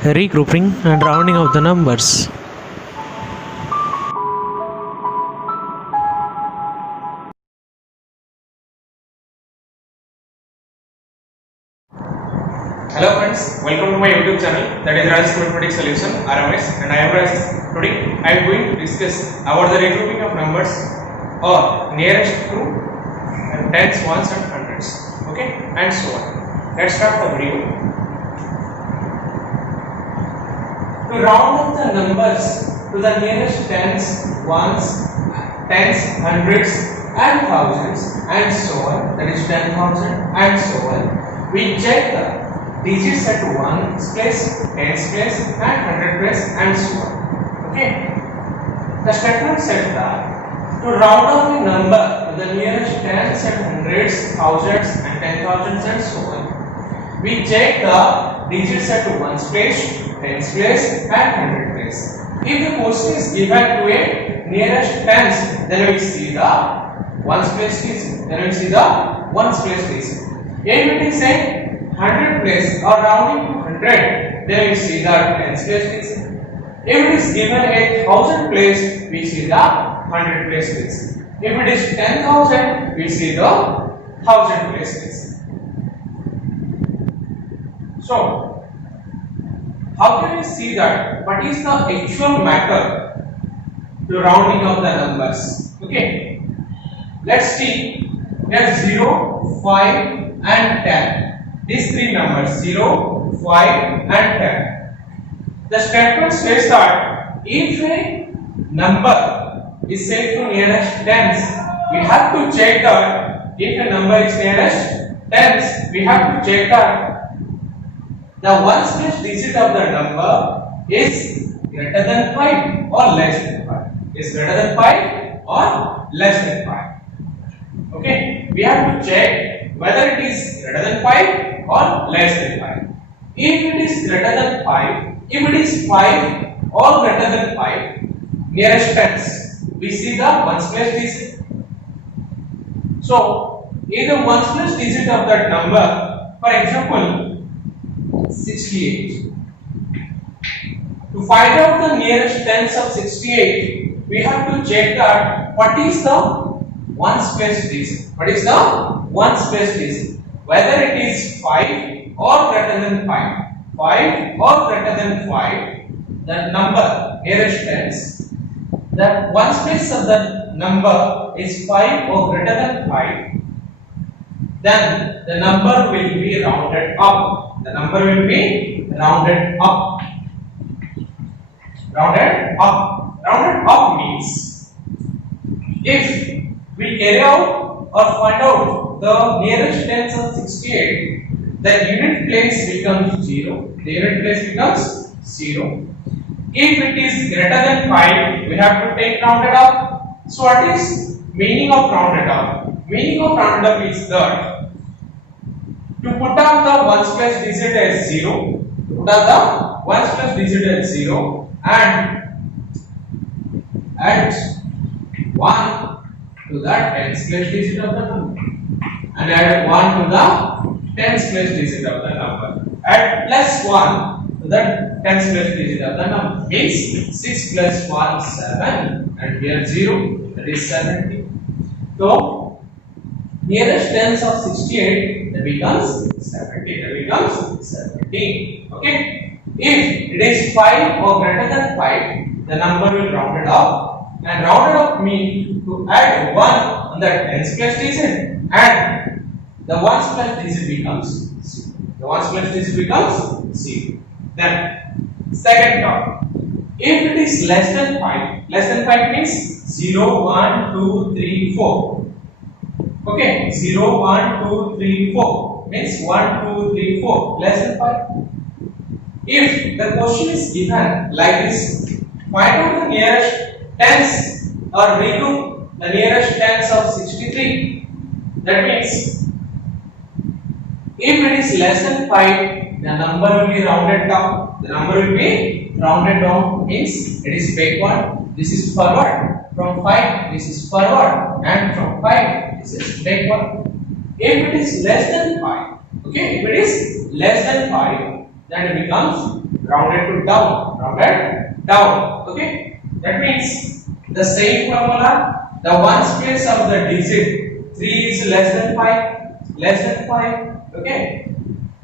regrouping and rounding of the numbers. Hello friends, welcome to my YouTube channel, that is Raj's Mathematics Solution RMS, and I am Raj. Today I am going to discuss about the regrouping of numbers or nearest to tens, ones and hundreds, okay, and so on. Let's start the video. To round up the numbers to the nearest tens, ones, hundreds and thousands and so on, that is 10,000 and so on, we check the digits at ones place, tens place and hundred place and so on. Okay. The statement said that to round up a number to the nearest tens and hundreds, thousands and 10,000s and so on, we check the digits at ones place, tens place and hundred place. If the question is given to a nearest tens, then we see the ones place digit. Then we see the ones place digit. If it is a 100 place or rounding to 100, then we see the tens place digit. If it is given a 1000 place, we see the 100 place digit. If it is 10,000, we see the 1000 place digit. So, how can we see that? What is the actual method to rounding of the numbers? Okay, let's see. There 0, 5 and 10. These three numbers 0, 5 and 10. The statement says that if a number is set to nearest tens, we have to check that if a number is nearest tens, we have to check that the ones place digit of the number is greater than 5 or less than 5. Is greater than 5 or less than 5. Okay, we have to check whether it is greater than 5 or less than 5. If it is greater than 5, if it is 5 or greater than 5, nearest tens, we see the ones place digit. So, if the ones place digit of that number, for example, 68. To find out the nearest tens of 68, we have to check that what is the ones place digit. What is the ones place digit? Whether it is 5 or greater than 5. 5 or greater than 5, the number nearest tens, the ones place of the number is 5 or greater than 5, then the number will be rounded up. The number will be rounded up. Rounded up. Rounded up means if we carry out or find out the nearest tens of 68, the unit place becomes 0. The unit place becomes 0. If it is greater than 5, we have to take rounded up. So what is meaning of rounded up? Meaning of rounded up is that to put up the ones place digit as 0, put up the ones place digit as 0 and add 1 to the tens place digit of the number, and add 1 to the tens place digit of the number. Add plus 1 to the tens place digit of the number. Means 6 plus 1 7, and here 0, that is 70. So nearest tens of 68, that becomes 70. That becomes 70. Okay. If it is 5 or greater than 5, the number will round it up, and rounded up means to add 1 on the tens place digit, and the ones place digit becomes 0. The ones place digit becomes 0. Then second term, if it is less than 5 means 0, 1, 2, 3, 4. Okay, 0, 1, 2, 3, 4 means 1, 2, 3, 4 less than 5. If the question is given like this, find out the nearest tens or regroup the nearest tens of 63. That means if it is less than 5, the number will be rounded down. The number will be rounded down means it is backward. This is forward. From 5, this is forward, and from 5, this is backward. If it is less than 5, okay, if it is less than 5, then it becomes rounded to down, rounded down. Okay, that means the same formula, the ones place of the digit 3 is less than 5, less than 5. Okay,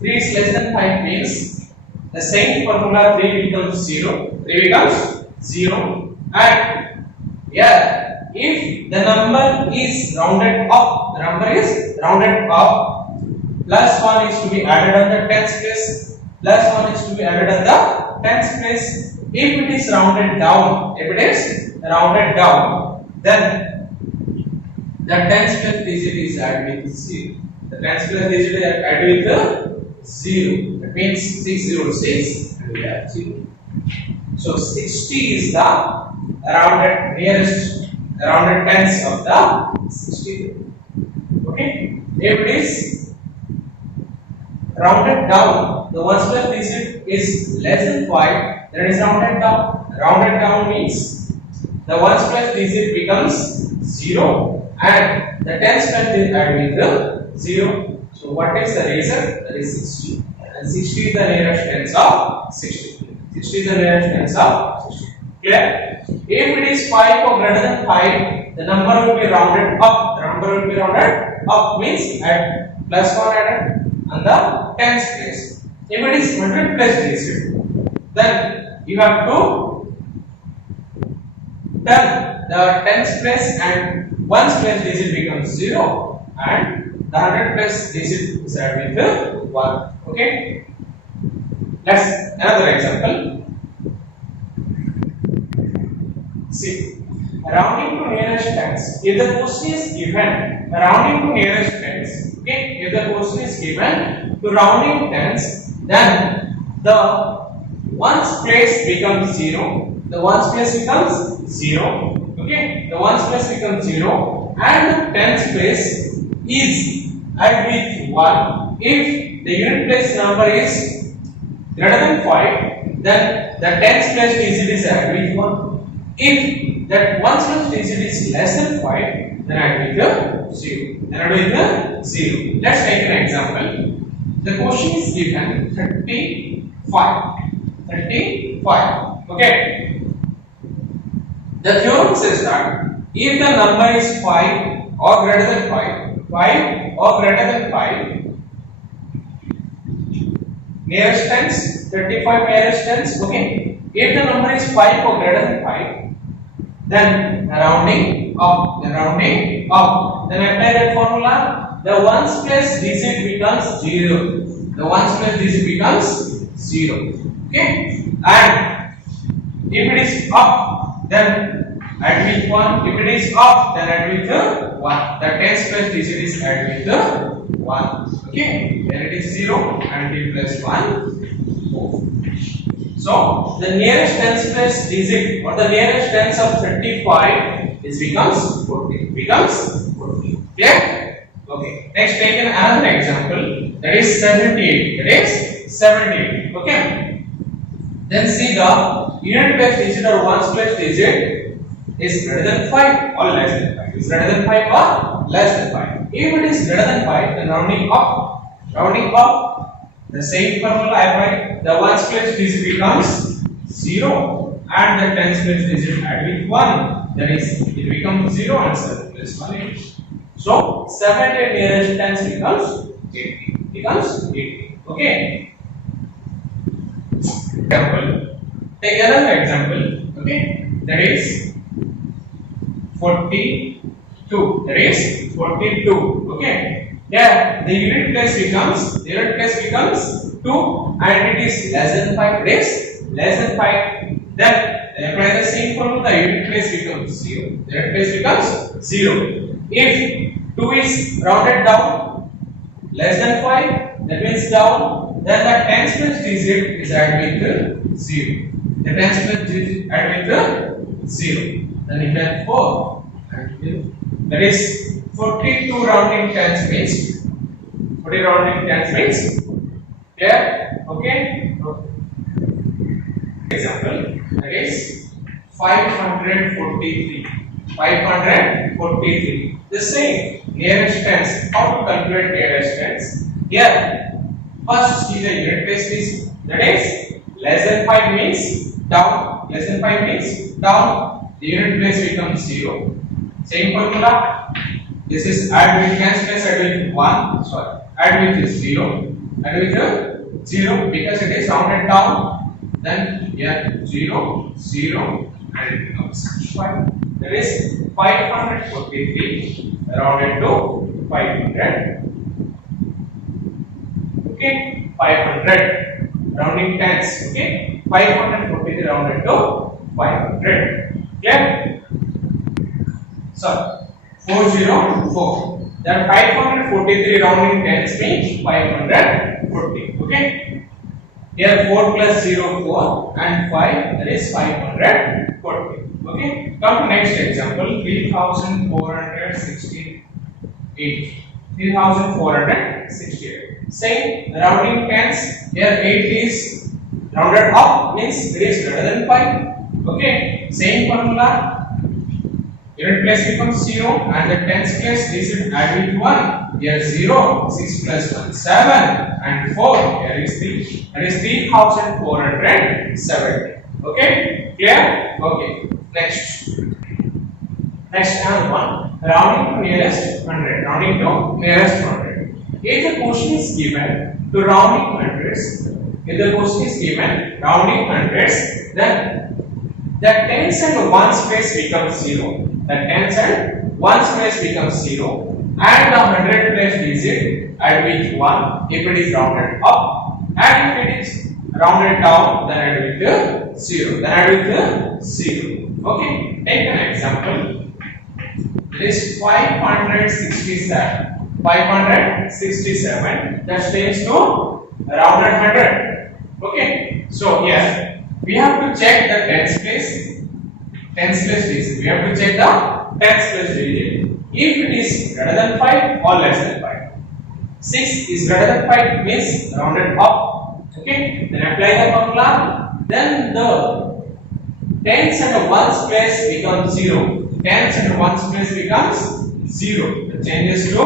3 is less than 5 means the same formula 3 becomes 0, 3 becomes 0, and yeah, if the number is rounded up, the number is rounded up, plus 1 is to be added on the tens place, plus 1 is to be added on the tens place. If it is rounded down, if it is rounded down, then the tens place digit is added with 0. The tens place digit is added with 0. That means 606 and we have 0. So 60 is the rounded nearest rounded tens of the 60. Okay, if it is rounded down, the ones plus digit is less than 5, then it is rounded down. Rounded down means the ones plus digit becomes 0 and the tens plus digit add with 0. So what is the result? That is 60, and 60 is the nearest tens of 60. 60 is the nearest tens of 60. Clear? If it is 5 or greater than 5, the number will be rounded up. The number will be rounded up means add plus 1 added on the tens place. If it is 100 plus digit, then you have to turn the tens place and ones place digit becomes 0 and the 100 plus digit is added with 1. Okay. Let's another example. See, rounding to nearest tens. If the question is given rounding to nearest tens, okay, if the question is given to rounding tens, then the ones place becomes 0, the ones place becomes 0, okay, the ones place becomes 0, and the tens place is added with 1. If the unit place number is greater than 5, then the tens place digit is added with 1. If that ones plus digit is less than 5, then add with 0. Then add with 0. Let's take an example. The question is given 35. 35. Okay. The theorem says that if the number is 5 or greater than 5, 5 or greater than 5, nearest tens, 35 nearest tens. Okay. If the number is 5 or greater than 5, then rounding up, then apply that formula. The ones place digit becomes 0. The ones place digit becomes 0. Okay, and if it is up, then add with 1. If it is up, then add with 1. The tens place digit is add with 1. Okay, then it is 0 and it plus 1, 4. So the nearest tens place digit or the nearest tens of 35 is becomes 40. Becomes 40. Clear? Okay. Next, take another example. That is 78. That is 78. Okay. Then see the unit place digit or ones place digit is greater than 5 or less than 5. Is greater than 5 or less than 5. If it is greater than 5, then rounding up. Rounding up. The same formula apply. The ones place digit becomes 0 and the tens place digit add with 1. That is, it becomes 0 and 7 plus 1 is. So 78 nearest tens becomes 80. Becomes 80. Okay. Example. Take another example. Okay. That is 42. That is 42. Okay. Yeah, the unit place becomes 2 and it is less than 5. It is less than 5. Then apply the same formula. The unit place becomes 0. The unit place becomes 0. If 2 is rounded down less than 5, that means down, then the tens place digit is added with 0. The tens place digit added with 0. Then you get 4. That is 42 rounding tens means 40 rounding tens means clear? Okay. Example, that is 543. 543. The same nearest tens. How to calculate nearest tens? Here, first see the unit place is That is less than 5 means down. Less than 5 means down. The unit place becomes 0. Same formula. This is add with cancel, add with 1. Sorry, add with 0. Add with 0 because it is rounded down. Then here 0, 0, and it becomes 5. That is 543 rounded to 500. Okay, 500 rounding tens. Okay, 543 rounded to 500. Clear? So 404. That 543 rounding tens means 540. Okay. Here 4 plus 0 4 and 5, that is 540. Okay. Come to next example. 3468. 3468. Same rounding tens. Here 8 is rounded up means it is greater than 5. Okay. Same formula. Unit place becomes 0 and the tens place digit add with 1. Here 0, 6 plus 1, 7 and 4. Here is 3. That is 3470. Okay? Clear? Okay. Next. Next another one. Rounding to nearest 100. Rounding to nearest 100. If the question is given to rounding hundreds, then the tens and ones place becomes 0. The tens and ones place becomes 0 and the 100 place digit add with 1 if it is rounded up, and if it is rounded down then add with 0. Okay, take an example. It is 567. 567 that stands to rounded 100. Okay, so here we have to check the tens place digit. We have to check the tens place digit. If it is greater than 5 or less than 5. 6 is greater than 5 means rounded up. Okay, then apply the formula. Then the tens and ones place becomes 0. Tens and ones place becomes 0. It changes to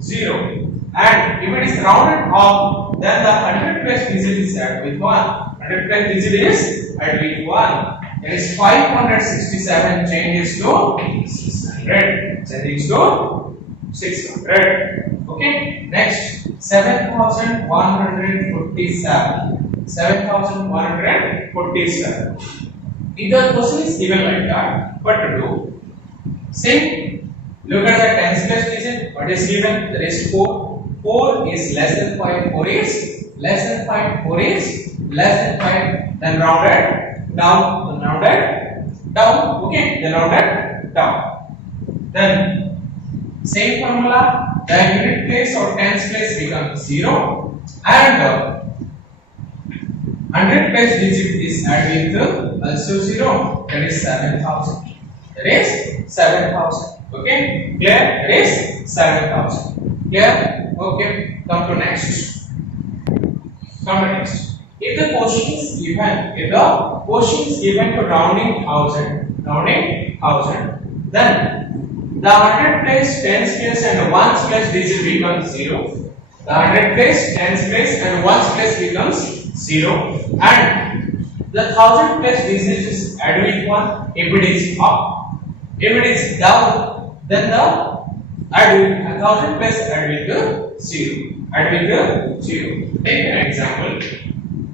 0. And if it is rounded up, then the 100 place digit is added with 1. 100 place digit is added with 1. That is 567 changes to 600. Changes to 600. Okay. Next, 7147. 7147. If the question is given like that, what to do? Same. Look at the tens place digit. What is given? That is 4. 4 is less than 5. 4 is less than 5. 4 is less than 5. Then rounded down. Then rounded down. Okay. Then rounded down. Then same formula. The unit place or tens place becomes 0 and 100 place digit is added with also 0. That is 7000. That is 7000. Okay, clear? That is 7000. Clear? Okay, come to next. If the question is given to rounding thousand, then the 100 place, tens place, and ones place digit becomes 0. The 100 place, tens place, and ones place becomes 0, and the 1000 place digit is added with 1 if it is up. If it is down, then the 1000 place add with 0. Take an example.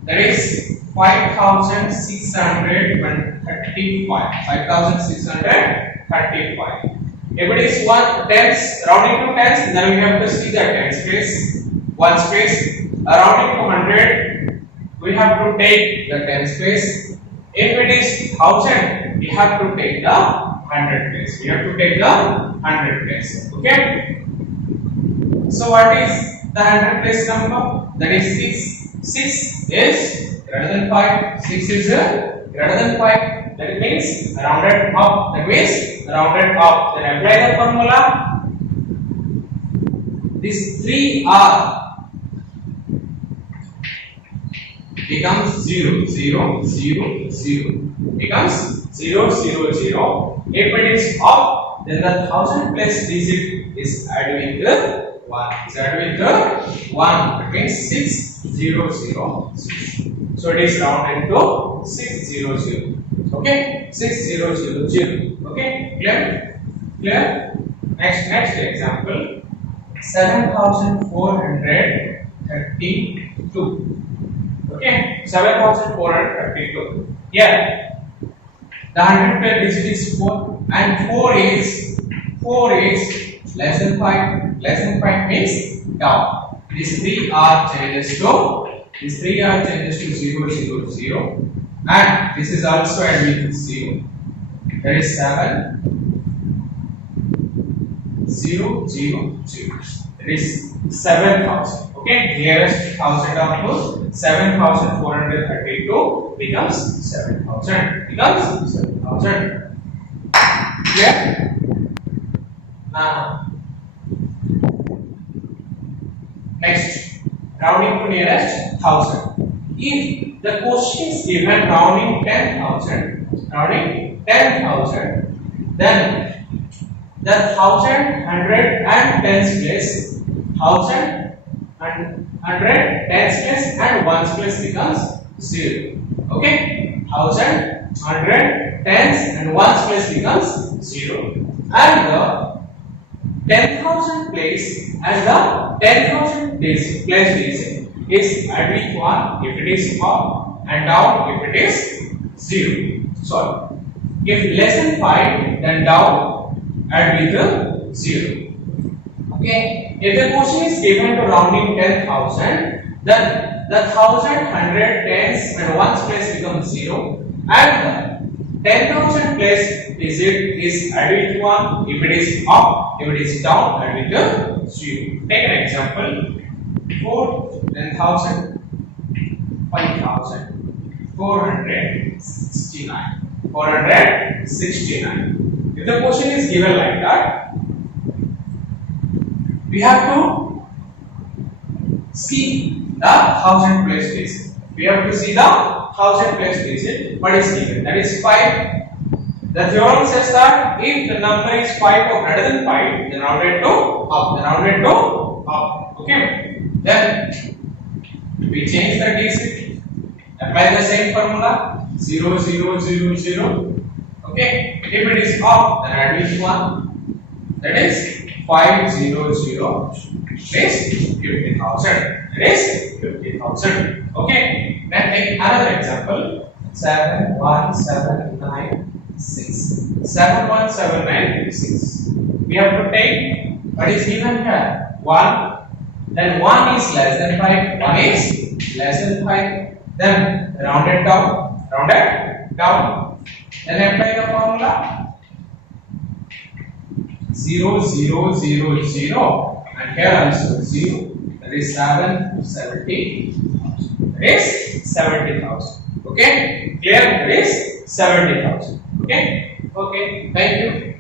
That is 5635. 5635. If it is tens, rounding to tens, then we have to see the tens place, ones place. Rounding to 100, we have to take the tens place. If it is 1000, we have to take the 100 place. Okay. So what is the 100 place number? That is 6. 6 is greater than 5. 6 is greater than 5. That means rounded up. Then apply the formula. This 3R becomes 0, 0, 0, 0. Becomes 0, 0, 0. If it is up, then the 1000 place digit is added with 1. That means 6 000. So it is rounded to 600. Okay, 6000. Okay, clear? Clear? Next example, 7432. Okay, 7432. Here, the 100th digit is 4, and 4 is less than 5. Less than 5 means down. These three are changes to 000, and this is also added with 0. That is 7000. That is 7000. Okay, nearest 1000 of those 7432 becomes 7000. Clear? Next, rounding to nearest 1000. If the question is given rounding 10,000, then the 1000 hundred and tens place, 1000 and hundred tens place and ones place becomes 0. Okay, 1000 hundred tens and ones place becomes 0, and the 10,000 place as the 10,000 place digit is add with 1 if it is up, and down if it is 0. Sorry, if less than 5, then down add with 0. Okay, if the question is given to rounding 10,000, then the 1000 hundred tens and ones place becomes 0, and the 10,000 place digit is add with 1 if it is up, if it is down add with 0. Take an example: 10,000, 5,000, 469. If the question is given like that, we have to see the 1000 place digit. We have to see the 1000 place digit. What is given? That is 5. The theorem says that if the number is 5 or greater than 5, then rounded to up. Okay. Then we change the digit. Apply the same formula. 0, 0, 0, 0. Okay. If it is up, then add with 1. That is 500 is 50,000. That is 50,000. Okay. Then take another example. 7179. 7179. We have to take what is given here. 1. Then 1 is less than 5. 1 is less than 5. Then rounded down. Then apply the formula. 0, 0, 0, 0, and here also 0. That is 70,000. That is 70,000. Okay, clear? That is 70,000. Okay, thank you.